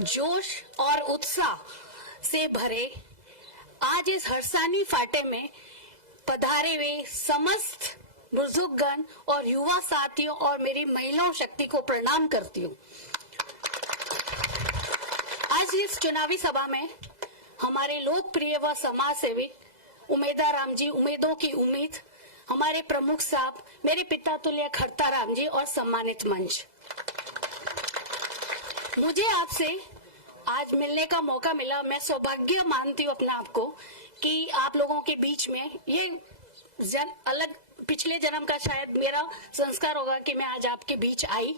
जोश और उत्साह से भरे आज इस हर्षानी फाटे में पधारे हुए समस्त बुजुर्गगण और युवा साथियों और मेरी महिलाओं शक्ति को प्रणाम करती हूँ। आज इस चुनावी सभा में हमारे लोकप्रिय व समाज सेवी उमेदा राम जी, उम्मीदों की उम्मीद, हमारे प्रमुख साहब, मेरे पिता तुल्य खड़ता राम जी और सम्मानित मंच, मुझे आपसे आज मिलने का मौका मिला। मैं सौभाग्य मानती हूँ अपने आप को कि आप लोगों के बीच में ये अलग पिछले जन्म का शायद मेरा संस्कार होगा कि मैं आज आपके बीच आई।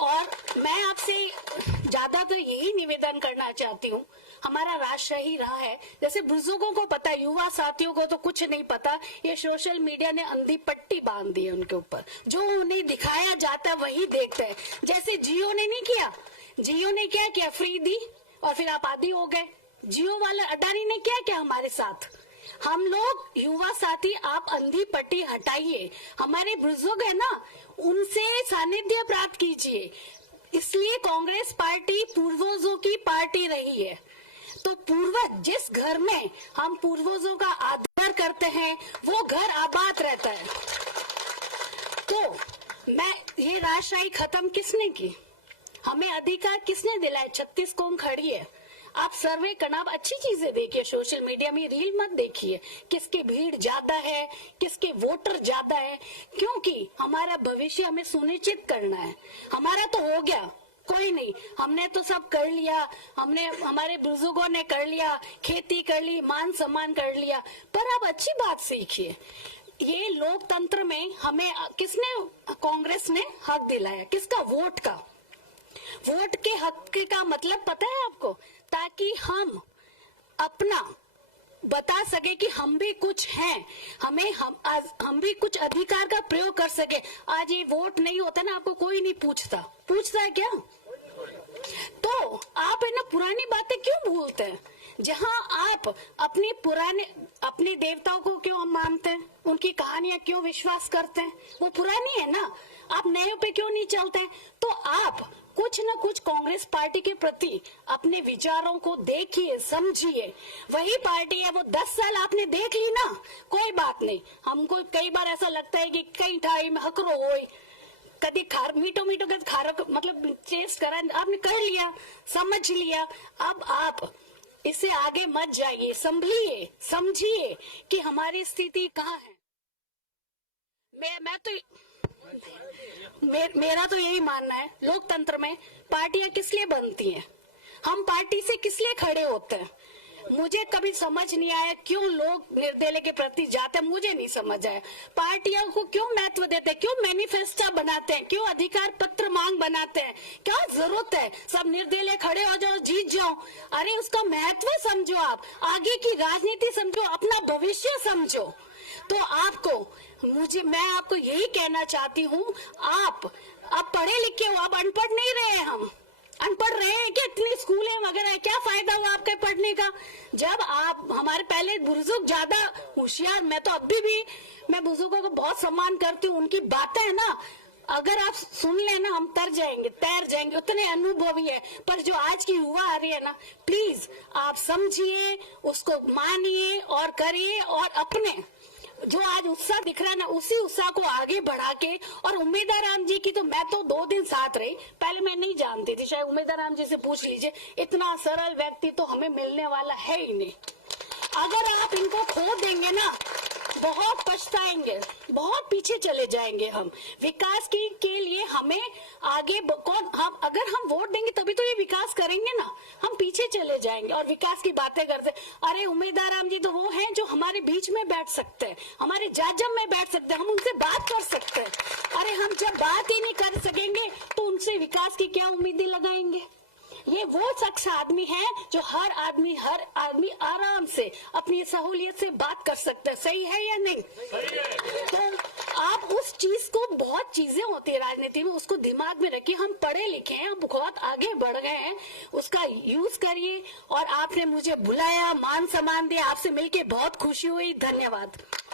और मैं आपसे ज्यादा तो यही निवेदन करना चाहती हूँ, हमारा राष्ट्र ही रहा है, जैसे बुजुर्गों को पता, युवा साथियों को तो कुछ नहीं पता। ये सोशल मीडिया ने अंधी पट्टी बांध दी है उनके ऊपर, जो उन्हें दिखाया जाता है वही देखते हैं। जैसे जियो ने नहीं किया, जियो ने क्या किया, फ्री दी और फिर आप आदी हो गए। जियो वाला अडानी ने क्या किया हमारे साथ। हम लोग युवा साथी, आप अंधी पट्टी हटाइए, हमारे बुजुर्ग है ना, उनसे सानिध्य प्राप्त कीजिए। इसलिए कांग्रेस पार्टी पूर्वजों की पार्टी रही है, तो पूर्वज जिस घर में हम पूर्वजों का आदर करते हैं वो घर आबाद रहता है। तो मैं ये राजशाही खत्म किसने की, हमें अधिकार किसने दिलाया, 36 कौम खड़ी है। आप सर्वे करना, आप अच्छी चीजें देखिए, सोशल मीडिया में रील मत देखिए किसकी भीड़ ज्यादा है, किसके वोटर ज्यादा है, क्योंकि हमारा भविष्य हमें सुनिश्चित करना है। हमारा तो हो गया, कोई नहीं, हमने तो सब कर लिया, हमने, हमारे बुजुर्गों ने कर लिया, खेती कर ली, मान सम्मान कर लिया। पर आप अच्छी बात सीखिए, ये लोकतंत्र में हमें किसने, कांग्रेस ने हक दिलाया, किसका, वोट का। वोट के हक का मतलब पता है आपको, ताकि हम अपना बता सके कि हम भी कुछ हैं, हम भी कुछ अधिकार का प्रयोग कर सके। आज ये वोट नहीं होता ना, आपको कोई नहीं पूछता है क्या? तो आप है ना पुरानी बातें क्यों भूलते हैं? जहां आप अपने देवताओं को क्यों हम मानते हैं, उनकी कहानियां क्यों विश्वास करते हैं, वो पुरानी है ना। आप नए पे क्यों नहीं चलते हैं? तो आप कुछ न कुछ कांग्रेस पार्टी के प्रति अपने विचारों को देखिए, समझिए। वही पार्टी है, वो 10 साल आपने देख ली ना, कोई बात नहीं। हमको कई बार ऐसा लगता है कि कई ठाई में हकरो हो, कभी मीठो के खारो मतलब टेस्ट करा, आपने कर लिया, समझ लिया। अब आप इससे आगे मत जाइए, संभलिए, समझिए कि हमारी स्थिति कहाँ है। मेरा तो यही मानना है, लोकतंत्र में पार्टियां किस लिए बनती हैं, हम पार्टी से किस लिए खड़े होते हैं। मुझे कभी समझ नहीं आया क्यों लोग निर्दलीय के प्रति जाते हैं, मुझे नहीं समझ आया। पार्टियों को क्यों महत्व देते हैं, क्यों मैनिफेस्टो बनाते हैं, क्यों अधिकार पत्र मांग बनाते हैं, क्या जरूरत है? सब निर्दलीय खड़े हो जाओ, जीत जाओ। अरे उसका महत्व समझो, आप आगे की राजनीति समझो, अपना भविष्य समझो। तो मैं आपको यही कहना चाहती हूँ, आप पढ़े लिखे हो, आप अनपढ़ नहीं रहे। हम अनपढ़ रहे हैं कि इतनी स्कूलें वगैरह, क्या फायदा हुआ आपके पढ़ने का? जब आप, हमारे पहले बुजुर्ग ज्यादा होशियार, मैं तो अभी भी मैं बुजुर्गों को बहुत सम्मान करती हूँ, उनकी बातें है ना, अगर आप सुन लेना हम तैर जाएंगे, उतने अनुभवी है। पर जो आज की युवा आ रही है ना, प्लीज आप समझिए, उसको मानिए और करिए, और अपने जो आज उत्साह दिख रहा है ना, उसी उत्साह को आगे बढ़ा के। और उमेदा राम जी की तो मैं तो 2 दिन साथ रही, पहले मैं नहीं जानती थी, शायद उमेदा राम जी से पूछ लीजिए, इतना सरल व्यक्ति तो हमें मिलने वाला है ही नहीं। अगर आप इनको खो देंगे ना, बहुत पछताएंगे, बहुत पीछे चले जाएंगे हम। विकास के लिए हमें आगे अगर हम वोट देंगे तभी तो ये विकास करेंगे ना, हम पीछे चले जाएंगे और विकास की बातें करते। अरे उमेदा राम जी तो वो हैं जो हमारे बीच में बैठ सकते हैं, हमारे जाजम में बैठ सकते हैं, हम उनसे बात कर सकते हैं। अरे हम जब बात ही नहीं कर सकेंगे तो उनसे विकास की क्या उम्मीदें लगाएंगे? ये वो शख्स आदमी है जो हर आदमी आराम से अपनी सहूलियत से बात कर सकता है। सही है या नहीं? तो आप उस चीज को, बहुत चीजें होती है राजनीति में, उसको दिमाग में रखिए। हम पढ़े लिखे हैं, हम बहुत आगे बढ़ गए हैं, उसका यूज करिए। और आपने मुझे बुलाया, मान सम्मान दिया, आपसे मिलके बहुत खुशी हुई। धन्यवाद।